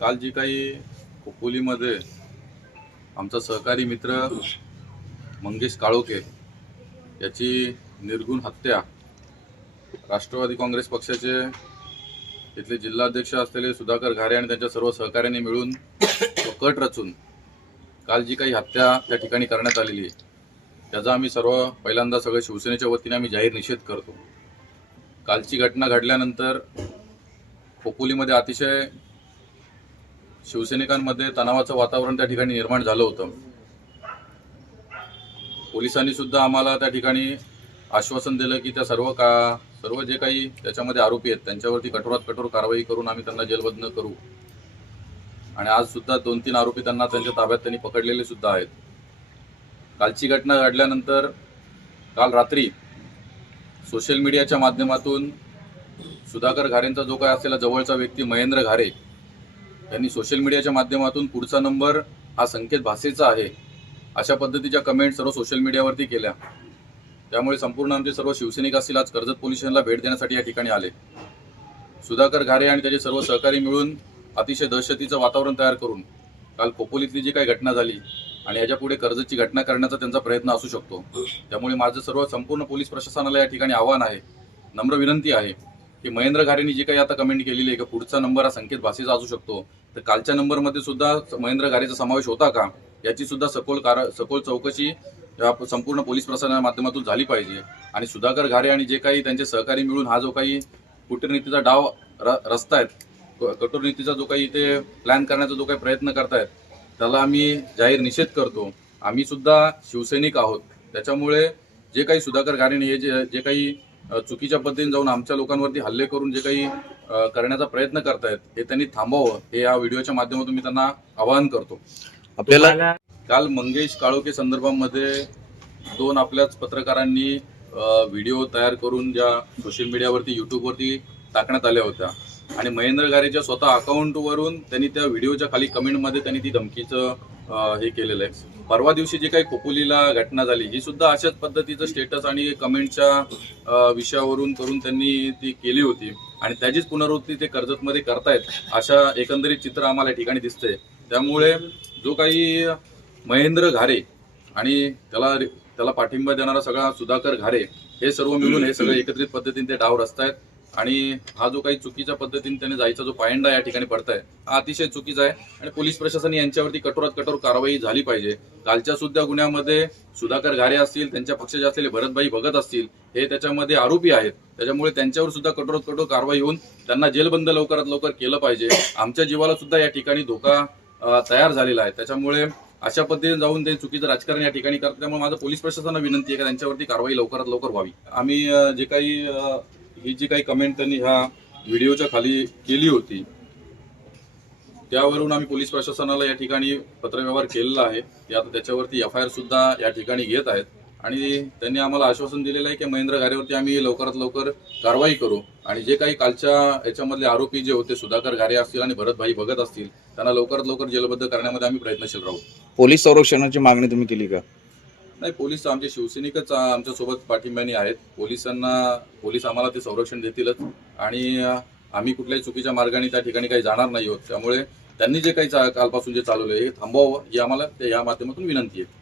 काल जी काही खोपोलीमध्ये आमचा सहकारी मित्र मंगेश काळोखे याची निर्घृण हत्या राष्ट्रवादी काँग्रेस पक्षाचे इथले जिल्हाध्यक्ष असलेले सुधाकर घारे आणि त्यांच्या सर्व सहकाऱ्यांनी मिळून कट रचून काल जी काही हत्या त्या ठिकाणी करण्यात आलेली आहे त्याचा आम्ही पहिल्यांदा सगळे शिवसेनेच्या वतीने आम्ही जाहीर निषेध करतो। कालची घटना घडल्यानंतर खोपोलीमध्ये अतिशय शिवसैनिकांमध्ये तणावाचं वातावरण त्या ठिकाणी निर्माण झालं होतं। पोलिसांनी सुद्धा आम्हाला त्या ठिकाणी आश्वासन दिलं की त्या सर्व जे काही त्याच्यामध्ये आरोपी आहेत त्यांच्यावरती कठोरात कठोर कारवाई करून आम्ही त्यांना जेलबंद करू। आणि आज सुद्धा 2-3 आरोपी त्यांच्या ताब्यात त्यांनी पकडलेले सुद्धा आहेत। कालची घटना घडल्यानंतर काल रात्री सोशल मीडियाच्या माध्यमातून सुधाकर घारेंचा जो काही असलेला जवळचा व्यक्ती महेंद्र घारे यांनी सोशल मीडियाच्या माध्यमातून पुढचा नंबर हा संकेत भासेचा आहे अशा पद्धतीच्या कमेंट सर्व सोशल मीडियावरती केल्या। त्यामुळे संपूर्ण आमचे सर्व शिवसैनिक असतील आज कर्जत पोलीस स्टेशनला भेट देण्यासाठी या ठिकाणी आले। सुधाकर घारे आणि त्याचे सर्व सहकारी मिळून अतिशय दहशतीचं वातावरण तयार करून काल खोपोलीतली जी काही घटना झाली आणि याच्या पुढे कर्जतची घटना करण्याचा त्यांचा प्रयत्न असू शकतो। त्यामुळे माझं संपूर्ण पोलीस प्रशासनाला या ठिकाणी आव्हान आहे, नम्र विनंती आहे की महेंद्र घारेंनी जी काही आता कमेंट केलेली आहे की पुढचा नंबर हा संकेत भासेचा असू शकतो, तर कालच्या नंबरमध्ये सुद्धा महेंद्र घारेचा समावेश होता का याची सुद्धा सखोल चौकशी संपूर्ण पोलीस प्रशासनाच्या माध्यमातून झाली पाहिजे। आणि सुधाकर घारे आणि जे काही त्यांचे सहकारी मिळून हा जो काही कूटनीतीचा डाव रचतायत, कठोर नीतीचा जो काही इथे प्लॅन करण्याचा जो काही प्रयत्न करतायत त्याला आम्ही जाहीर निषेध करतो। आम्ही सुद्धा शिवसैनिक आहोत, त्याच्यामुळे जे काही सुधाकर घारेने हे जे काही चुकीच्या पद्धतीने जाऊन आमच्या लोकांवरती हल्ले करून जे काही करण्याचा प्रयत्न करतायत हे त्यांनी थांबवावं, हे या व्हिडिओच्या माध्यमातून मी त्यांना आवाहन करतो। आपल्याला काल मंगेश काळोखे संदर्भामध्ये 2 आपल्याच पत्रकारांनी व्हिडिओ तयार करून ज्या सोशल मीडियावरती युट्यूबवरती टाकण्यात आल्या होत्या आणि महेंद्र घारेच्या स्वतः अकाउंटवरून त्यांनी त्या व्हिडिओच्या खाली कमेंटमध्ये त्यांनी ती धमकीचं हे केलेलं आहे। परवा दिवशी जी काही खोपोलीला घटना झाली ही सुद्धा अशाच पद्धतीचं स्टेटस आणि कमेंटच्या विषयावरून करून त्यांनी ती केली होती आणि त्याचीच पुनरावृत्ती ते कर्जतमध्ये करतायत अशा एकंदरीत चित्र आम्हाला या ठिकाणी दिसतंय। त्यामुळे जो काही महेंद्र घारे आणि त्याला पाठिंबा देणारा सगळा सुधाकर घारे हे सर्व मिळून हे सगळे एकत्रित पद्धतीने ते डाव रचतायत आणि हा जो काही चुकीच्या पद्धतीने त्याने जायचा जो पायंडा या ठिकाणी पडताय हा अतिशय चुकीचा आहे आणि पोलीस प्रशासन यांच्यावरती कठोरात कठोर कारवाई झाली पाहिजे। कालच्या सुद्धा गुन्ह्यामध्ये सुधाकर घारे असतील, त्यांच्या पक्षाचे असलेले भरतभाई भगत असतील, हे त्याच्यामध्ये आरोपी आहेत। त्याच्यामुळे त्यांच्यावर सुद्धा कठोरात कठोर कारवाई होऊन त्यांना जेलबंद लवकरात लवकर केलं पाहिजे। आमच्या जीवाला सुद्धा या ठिकाणी धोका तयार झालेला आहे, त्याच्यामुळे अशा पद्धतीने जाऊन ते चुकीचं राजकारण या ठिकाणी करतात। त्यामुळे माझं पोलीस प्रशासनाला विनंती आहे की त्यांच्यावरती कारवाई लवकरात लवकर व्हावी। आम्ही ही जी काही कमेंट त्यांनी ह्या व्हिडिओच्या खाली केली होती त्यावरून आम्ही पोलीस प्रशासनाला या ठिकाणी पत्रव्यवहार केलेला आहे। ते आता त्याच्यावरती FIR सुद्धा या ठिकाणी घेत आहेत आणि त्यांनी आम्हाला आश्वासन दिलेलं आहे की महेंद्र घारेवरती आम्ही लवकरात लवकर कारवाई करू आणि जे काही कालच्या याच्यामधले आरोपी जे होते सुधाकर घारे असतील आणि भरतभाई भगत असतील त्यांना लवकरात लवकर जेलबद्ध करण्यामध्ये आम्ही प्रयत्नशील राहू। पोलीस संरक्षणाची मागणी तुम्ही केली का? नाही, पोलीस आमचे शिवसैनिकच आमच्यासोबत पाठिंब्याने आहेत। पोलीस आम्हाला ते संरक्षण देतीलच आणि आम्ही कुठल्याही चुकीच्या मार्गाने त्या ठिकाणी काही जाणार नाही आहोत। त्यामुळे त्यांनी जे काही कालपासून जे चालवलं हे थांबवावं ही आम्हाला या माध्यमातून विनंती आहे।